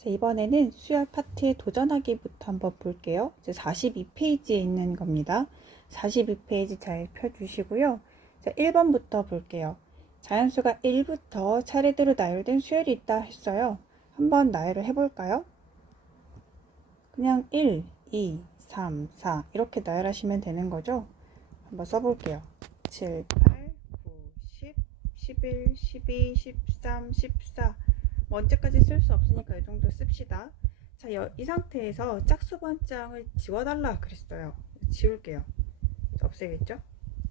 자, 이번에는 수열 파트에 도전하기부터 한번 볼게요. 이제 42페이지에 있는 겁니다. 42페이지 잘 펴주시고요. 자, 1번부터 볼게요. 자연수가 1부터 차례대로 나열된 수열이 있다 했어요. 한번 나열을 해볼까요? 그냥 1, 2, 3, 4 이렇게 나열하시면 되는 거죠. 한번 써볼게요. 7, 8, 9, 10, 11, 12, 13, 14 언제까지 쓸 수 없으니까 이 정도 씁시다. 자, 이 상태에서 짝수번장을 지워달라 그랬어요. 지울게요. 없애겠죠?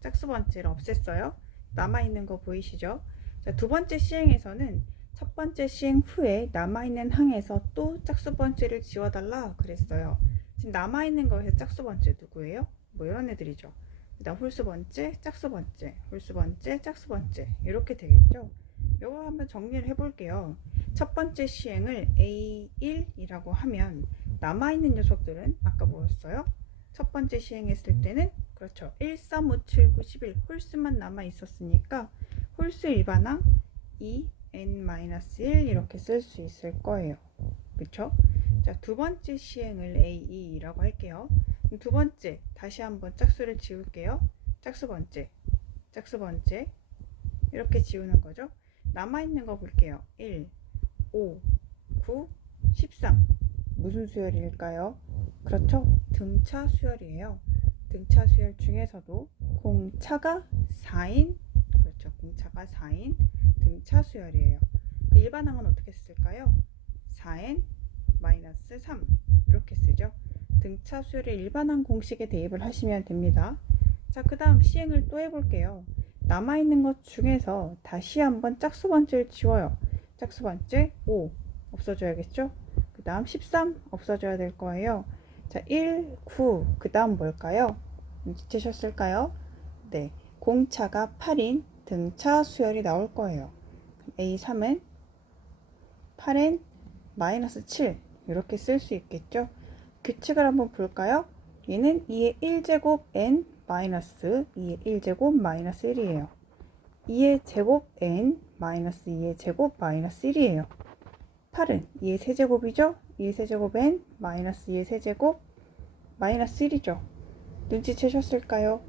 짝수번째를 없앴어요. 남아있는 거 보이시죠? 자, 두 번째 시행에서는 첫 번째 시행 후에 남아있는 항에서 또 짝수번째를 지워달라 그랬어요. 지금 남아있는 거에서 짝수번째 누구예요? 뭐 이런 애들이죠. 그다음 홀수번째, 짝수번째, 홀수번째, 짝수번째 이렇게 되겠죠? 이거 한번 정리를 해볼게요. 첫 번째 시행을 A1이라고 하면 남아있는 녀석들은 아까 뭐였어요? 첫 번째 시행했을 때는 그렇죠. 1, 3, 5, 7, 9, 11 홀수만 남아 있었으니까 홀수 일반항 2n-1 이렇게 쓸 수 있을 거예요. 그렇죠? 자, 두 번째 시행을 A2라고 할게요. 두 번째 다시 한번 짝수를 지울게요. 짝수번째, 짝수번째 이렇게 지우는 거죠. 남아있는 거 볼게요. 1, 5, 9, 13 무슨 수열일까요? 그렇죠? 등차 수열이에요. 등차 수열 중에서도 공차가 4인 그렇죠. 공차가 4인 등차 수열이에요. 일반항은 어떻게 쓸까요? 4n-3 이렇게 쓰죠. 등차 수열의 일반항 공식에 대입을 하시면 됩니다. 자, 그 다음 시행을 또 해볼게요. 남아있는 것 중에서 다시 한번 짝수번째를 지워요. 짝수번째 5 없어져야겠죠? 그 다음 13 없어져야 될 거예요. 자, 1, 9 그 다음 뭘까요? 눈치채셨을까요? 네, 공차가 8인 등차 수열이 나올 거예요. A3은 8n-7 이렇게 쓸 수 있겠죠? 규칙을 한번 볼까요? 얘는 2의 1제곱 n 마이너스 2의 1제곱 마이너스 1이에요. 2의 제곱 n 마이너스 2의 제곱 마이너스 1이에요. 8은 2의 세제곱이죠? 2의 세제곱 n 마이너스 2의 세제곱 마이너스 1이죠. 눈치채셨을까요?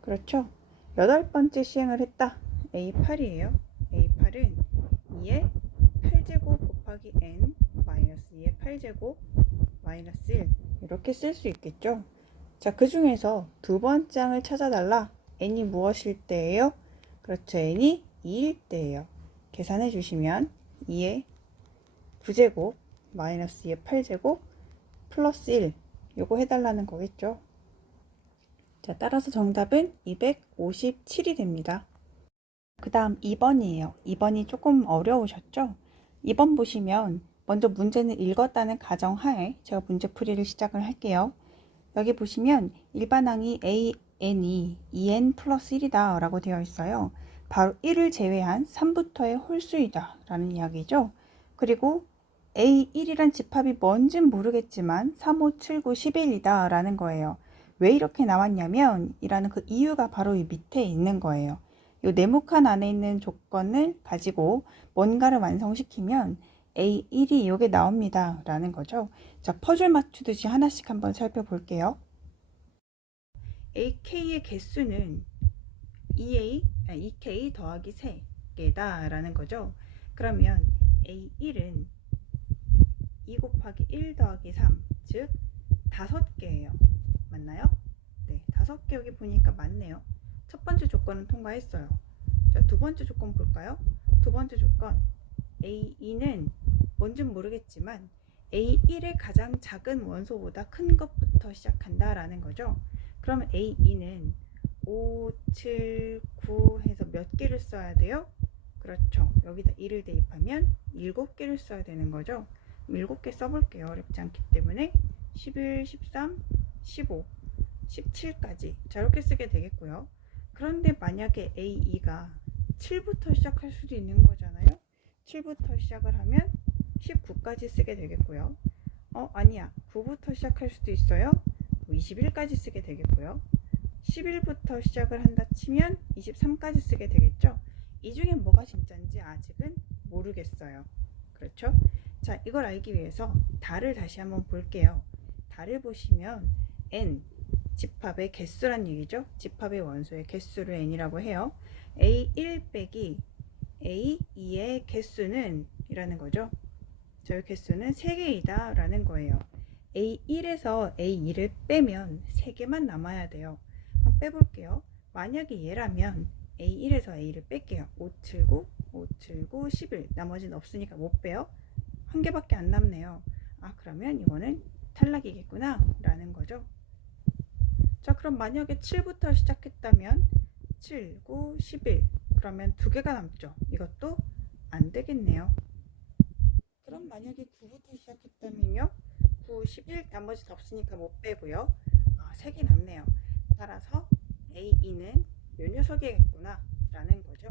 그렇죠? 여덟 번째 시행을 했다. A8이에요. A8은 2의 8제곱 곱하기 n 마이너스 2의 8제곱 마이너스 1 이렇게 쓸 수 있겠죠? 자, 그 중에서 두 번째 항을 찾아달라. n이 무엇일 때예요? 그렇죠. n이 2일 때예요. 계산해 주시면 2의 9제곱 마이너스 2의 8제곱 플러스 1 요거 해달라는 거겠죠. 자, 따라서 정답은 257이 됩니다. 그 다음 2번이에요. 2번이 조금 어려우셨죠? 2번 보시면 먼저 문제는 읽었다는 가정하에 제가 문제풀이를 시작을 할게요. 여기 보시면 일반항이 an이 2n 플러스 1이다 라고 되어 있어요. 바로 1을 제외한 3부터의 홀수이다 라는 이야기죠. 그리고 A1이란 집합이 뭔진 모르겠지만 3, 5, 7, 9, 11이다 라는 거예요. 왜 이렇게 나왔냐면 이라는 그 이유가 바로 이 밑에 있는 거예요. 이 네모칸 안에 있는 조건을 가지고 뭔가를 완성시키면 A1이 이게 나옵니다 라는 거죠. 자, 퍼즐 맞추듯이 하나씩 한번 살펴볼게요. AK의 개수는 2K 더하기 3개다 라는 거죠. 그러면 A1은 2 곱하기 1 더하기 3, 즉 5개예요. 맞나요? 네, 5개 여기 보니까 맞네요. 첫 번째 조건은 통과했어요. 자, 두 번째 조건 볼까요? 두 번째 조건 A2는 뭔진 모르겠지만 A1의 가장 작은 원소보다 큰 것부터 시작한다 라는 거죠. 그러면 A2는 5, 7, 9 해서 몇 개를 써야 돼요? 그렇죠. 여기다 1을 대입하면 7개를 써야 되는 거죠. 7개 써볼게요. 어렵지 않기 때문에 11, 13, 15, 17까지 자, 이렇게 쓰게 되겠고요. 그런데 만약에 A2가 7부터 시작할 수도 있는 거잖아요. 7부터 시작을 하면 19까지 쓰게 되겠고요. 아니야. 9부터 시작할 수도 있어요. 21까지 쓰게 되겠고요. 11부터 시작을 한다 치면 23까지 쓰게 되겠죠. 이 중에 뭐가 진짜인지 아직은 모르겠어요. 그렇죠? 자, 이걸 알기 위해서 달을 다시 한번 볼게요. 달을 보시면 n, 집합의 개수란 얘기죠. 집합의 원소의 개수를 n이라고 해요. a1 빼기 a2의 개수는 이라는 거죠. 저희 개수는 3개이다 라는 거예요. a1에서 a2를 빼면 3개만 남아야 돼요. 한번 빼볼게요. 만약에 얘라면 a1에서 a2를 뺄게요. 5, 7, 9, 5, 7, 9, 11. 나머지는 없으니까 못 빼요. 한 개밖에 안 남네요. 아, 그러면 이거는 탈락이겠구나 라는 거죠. 자, 그럼 만약에 7부터 시작했다면 7, 9, 11. 그러면 2개가 남죠. 이것도 안 되겠네요. 그럼 만약에 9부터 시작했다면요. 9, 11. 나머지는 없으니까 못 빼고요. 3개 남네요. 따라서 A2는 요 녀석이겠구나 라는 거죠.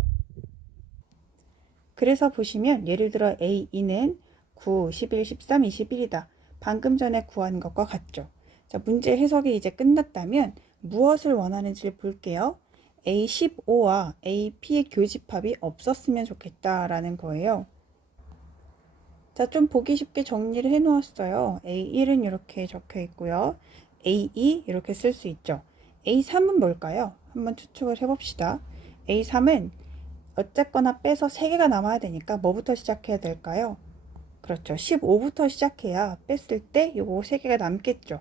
그래서 보시면 예를 들어 A2는 9, 11, 13, 21이다. 방금 전에 구한 것과 같죠. 자, 문제 해석이 이제 끝났다면 무엇을 원하는지를 볼게요. A15와 AP의 교집합이 없었으면 좋겠다라는 거예요. 자, 좀 보기 쉽게 정리를 해 놓았어요. A1은 이렇게 적혀 있고요. A2 이렇게 쓸 수 있죠. A3은 뭘까요? 한번 추측을 해봅시다. A3은 어쨌거나 빼서 3개가 남아야 되니까 뭐부터 시작해야 될까요? 그렇죠. 15부터 시작해야 뺐을 때 요거 3개가 남겠죠.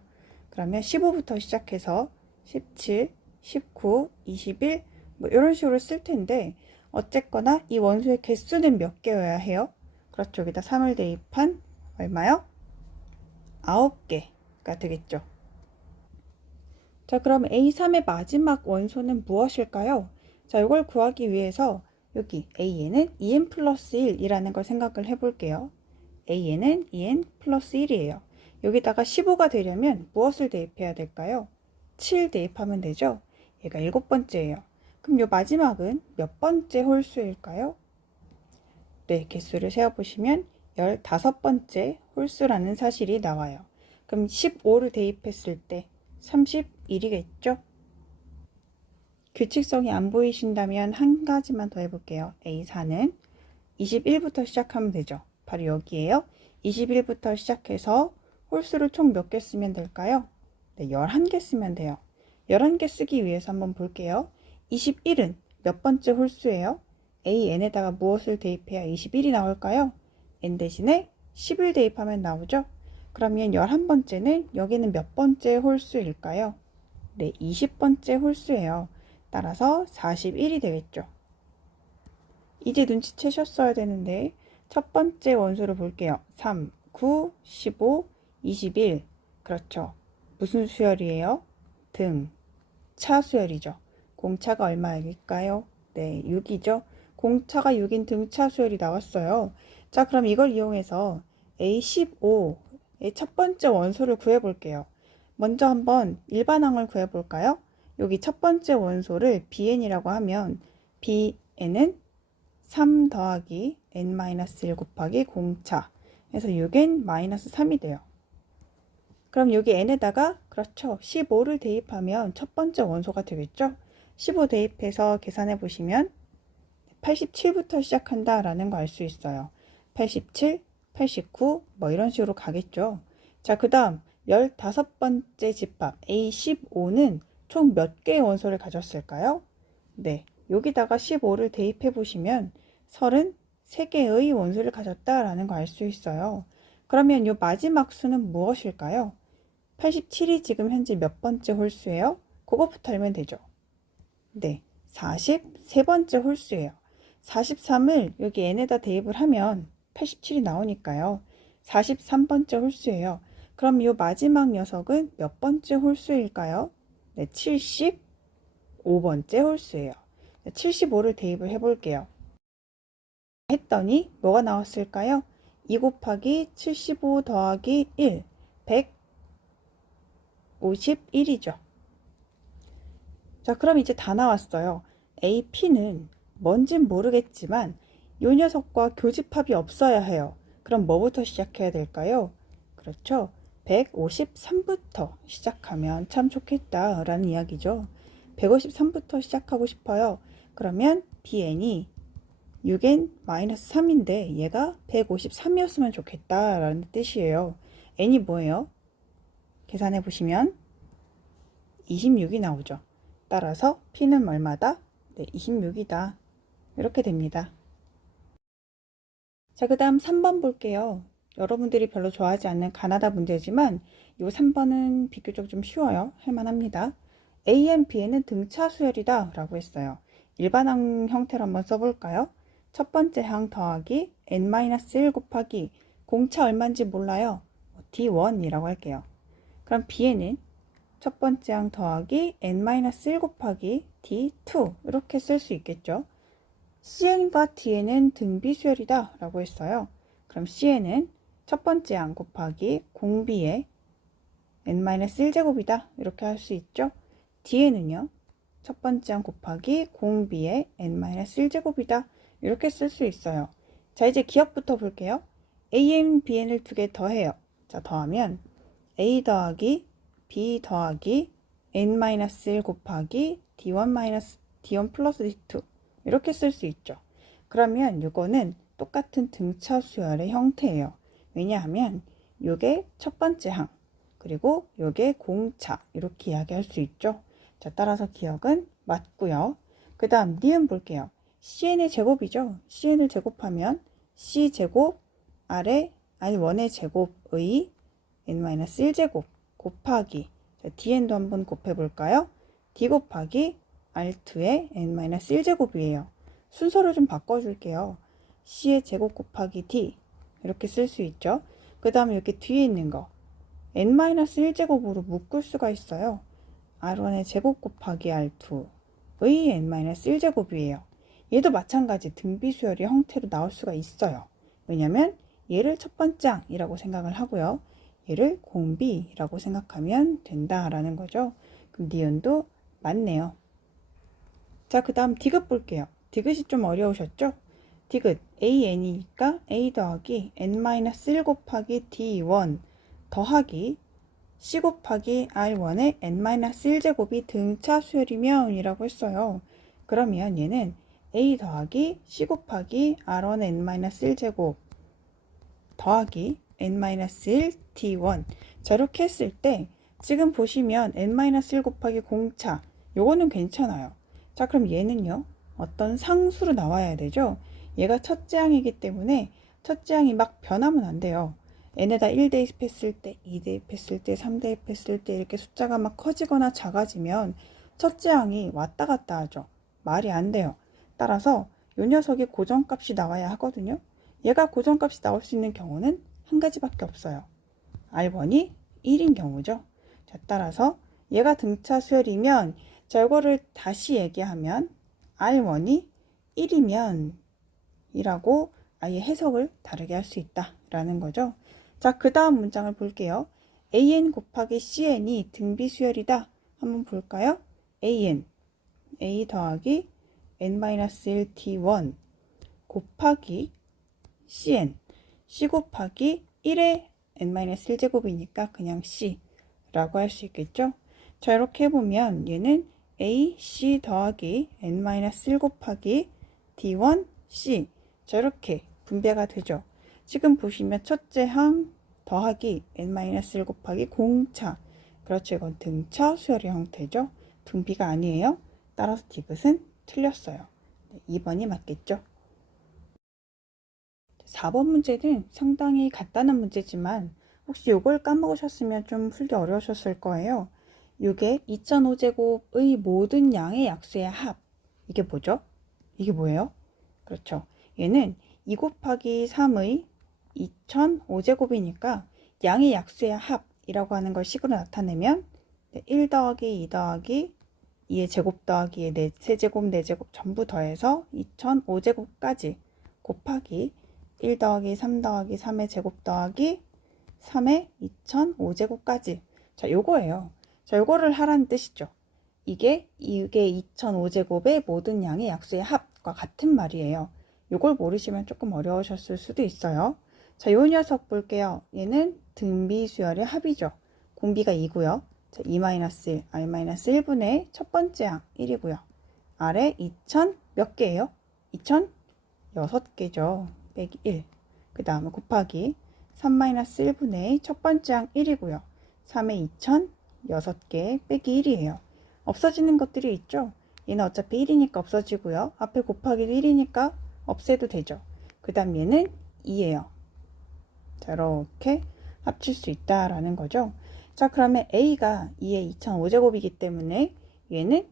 그러면 15부터 시작해서 17, 19, 21 뭐 이런 식으로 쓸 텐데 어쨌거나 이 원소의 개수는 몇 개여야 해요? 그렇죠. 여기다 3을 대입한 얼마요? 9개가 되겠죠. 자, 그럼 A3의 마지막 원소는 무엇일까요? 자, 이걸 구하기 위해서 여기 A에는 2n 플러스 1이라는 걸 생각을 해볼게요. A에는 2n 플러스 1이에요. 여기다가 15가 되려면 무엇을 대입해야 될까요? 7 대입하면 되죠. 얘가 7번째예요. 그럼 요 마지막은 몇 번째 홀수일까요? 네, 개수를 세어보시면 15번째 홀수라는 사실이 나와요. 그럼 15를 대입했을 때 31이겠죠? 규칙성이 안 보이신다면 한 가지만 더 해볼게요. A4는 21부터 시작하면 되죠. 바로 여기에요. 21부터 시작해서 홀수를 총 몇 개 쓰면 될까요? 네, 11개 쓰면 돼요. 11개 쓰기 위해서 한번 볼게요. 21은 몇 번째 홀수예요? AN에다가 무엇을 대입해야 21이 나올까요? N 대신에 10을 대입하면 나오죠? 그러면 11번째는 여기는 몇 번째 홀수일까요? 네, 20번째 홀수예요. 따라서 41이 되겠죠. 이제 눈치채셨어야 되는데 첫 번째 원소를 볼게요. 3, 9, 15, 21. 그렇죠. 무슨 수열이에요? 등, 차 수열이죠. 공차가 얼마일까요? 네, 6이죠. 공차가 6인 등차 수열이 나왔어요. 자, 그럼 이걸 이용해서 A15의 첫 번째 원소를 구해볼게요. 먼저 한번 일반항을 구해볼까요? 여기 첫 번째 원소를 Bn이라고 하면 Bn은 3 더하기 n-1 곱하기 공차 해서 6n-3이 돼요. 그럼 여기 n에다가 그렇죠. 15를 대입하면 첫 번째 원소가 되겠죠. 15 대입해서 계산해 보시면 87부터 시작한다 라는 거 알 수 있어요. 87, 89 뭐 이런 식으로 가겠죠. 자, 그 다음 15번째 집합 A15는 총 몇 개의 원소를 가졌을까요? 네, 여기다가 15를 대입해 보시면 33개의 원소를 가졌다라는 거 알 수 있어요. 그러면 이 마지막 수는 무엇일까요? 87이 지금 현재 몇 번째 홀수예요? 그것부터 알면 되죠. 네, 43번째 홀수예요. 43을 여기 n에다 대입을 하면 87이 나오니까요. 43번째 홀수예요. 그럼 이 마지막 녀석은 몇 번째 홀수일까요? 네, 75번째 홀수예요. 75를 대입을 해볼게요. 했더니 뭐가 나왔을까요? 2 곱하기 75 더하기 1, 151이죠. 자, 그럼 이제 다 나왔어요. AP는 뭔진 모르겠지만 이 녀석과 교집합이 없어야 해요. 그럼 뭐부터 시작해야 될까요? 그렇죠. 153부터 시작하면 참 좋겠다라는 이야기죠. 153부터 시작하고 싶어요. 그러면 BN이 6n-3인데 얘가 153이었으면 좋겠다라는 뜻이에요. n이 뭐예요? 계산해 보시면 26이 나오죠. 따라서 p는 얼마다? 네, 26이다. 이렇게 됩니다. 자, 그 다음 3번 볼게요. 여러분들이 별로 좋아하지 않는 가나다 문제지만 이 3번은 비교적 좀 쉬워요. 할만합니다. A엔 B에는 등차 수열이다 라고 했어요. 일반항 형태로 한번 써볼까요? 첫 번째 항 더하기 n-1 곱하기 공차 얼마인지 몰라요. D1이라고 할게요. 그럼 B에는 첫 번째 항 더하기 n-1 곱하기 D2 이렇게 쓸 수 있겠죠. Cn과 D에는 등비수열이다 라고 했어요. 그럼 Cn은 첫 번째 항 곱하기 공비의 n-1제곱이다 이렇게 할 수 있죠. D에는요 첫 번째 항 곱하기 공비의 n-1제곱이다 이렇게 쓸 수 있어요. 자, 이제 기억부터 볼게요. An, Bn을 두 개 더해요. 자, 더하면 A 더하기 B 더하기 n-1 곱하기 D1 플러스 D2 이렇게 쓸 수 있죠. 그러면 이거는 똑같은 등차 수열의 형태예요. 왜냐하면 이게 첫 번째 항 그리고 이게 공차 이렇게 이야기할 수 있죠. 자, 따라서 기억은 맞고요. 그 다음 니은 볼게요. Cn의 제곱이죠. Cn을 제곱하면 C제곱 아래 R1의 제곱의 n-1제곱 곱하기 자, Dn도 한번 곱해볼까요? D 곱하기 R2의 n-1제곱이에요. 순서를 좀 바꿔줄게요. C의 제곱 곱하기 D 이렇게 쓸 수 있죠. 그 다음에 이렇게 뒤에 있는 거 n-1제곱으로 묶을 수가 있어요. R1의 제곱 곱하기 R2의 n-1제곱이에요. 얘도 마찬가지 등비수열의 형태로 나올 수가 있어요. 왜냐면 얘를 첫 번째 항이라고 생각을 하고요. 얘를 공비라고 생각하면 된다라는 거죠. 그럼 니은도 맞네요. 자, 그 다음 디귿 볼게요. 디귿이 좀 어려우셨죠? 디귿 AN이니까 A 더하기 n-1 곱하기 D1 더하기 C 곱하기 R1의 n-1제곱이 등차 수열이면 이라고 했어요. 그러면 얘는 A 더하기 C 곱하기 R1의 n-1제곱 더하기 n-1 D1 자, 이렇게 했을 때 지금 보시면 n-1 곱하기 공차 요거는 괜찮아요. 자, 그럼 얘는요 어떤 상수로 나와야 되죠. 얘가 첫째 항이기 때문에 첫째 항이 막 변하면 안 돼요. n에다 1 대입했을 때 2 대입했을 때 3 대입했을 때 이렇게 숫자가 막 커지거나 작아지면 첫째 항이 왔다 갔다 하죠. 말이 안 돼요. 따라서 요 녀석이 고정값이 나와야 하거든요. 얘가 고정값이 나올 수 있는 경우는 한 가지밖에 없어요. R1이 1인 경우죠. 자, 따라서 얘가 등차 수열이면 자, 이거를 다시 얘기하면 R1이 1이면 이라고 아예 해석을 다르게 할 수 있다라는 거죠. 자, 그 다음 문장을 볼게요. AN 곱하기 CN이 등비수열이다. 한번 볼까요? AN A 더하기 n-1 D1 곱하기 CN C 곱하기 1의 n-1제곱이니까 그냥 C라고 할 수 있겠죠. 자, 이렇게 해보면 얘는 A, C 더하기 n-1 곱하기 D1, C 자, 이렇게 분배가 되죠. 지금 보시면 첫째 항 더하기 n-1 곱하기 공차 그렇죠. 이건 등차 수열의 형태죠. 등비가 아니에요. 따라서 디귿은 틀렸어요. 2번이 맞겠죠. 4번 문제는 상당히 간단한 문제지만 혹시 이걸 까먹으셨으면 좀 풀기 어려우셨을 거예요. 이게 2005제곱의 모든 양의 약수의 합. 이게 뭐죠? 이게 뭐예요? 그렇죠. 얘는 2 곱하기 3의 2005제곱이니까 양의 약수의 합이라고 하는 걸 식으로 나타내면 1 더하기 2 더하기 2의 제곱 더하기 2의 3제곱 4제곱 전부 더해서 2005제곱까지 곱하기 1 더하기 3 더하기 3의 제곱 더하기 3의 2005제곱까지 자, 요거예요. 자, 요거를 하라는 뜻이죠. 이게 2005제곱의 모든 양의 약수의 합과 같은 말이에요. 요걸 모르시면 조금 어려우셨을 수도 있어요. 자, 요 녀석 볼게요. 얘는 등비수열의 합이죠. 공비가 2고요. 자, 2-1, R-1분의 첫 번째 항 1이고요. 아래 2000 몇 개예요? 2000 6개죠. 빼기 1. 그 다음에 곱하기 3-1분의 첫 번째 항 1이고요. 3의 2000, 6개 빼기 1이에요. 없어지는 것들이 있죠. 얘는 어차피 1이니까 없어지고요. 앞에 곱하기도 1이니까 없애도 되죠. 그 다음 얘는 2예요. 자, 이렇게 합칠 수 있다라는 거죠. 자, 그러면 A가 2의 2005제곱이기 때문에 얘는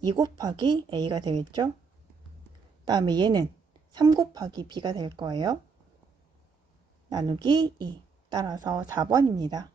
2 곱하기 A가 되겠죠. 다음에 얘는 3 곱하기 B가 될 거예요. 나누기 2. 따라서 4번입니다.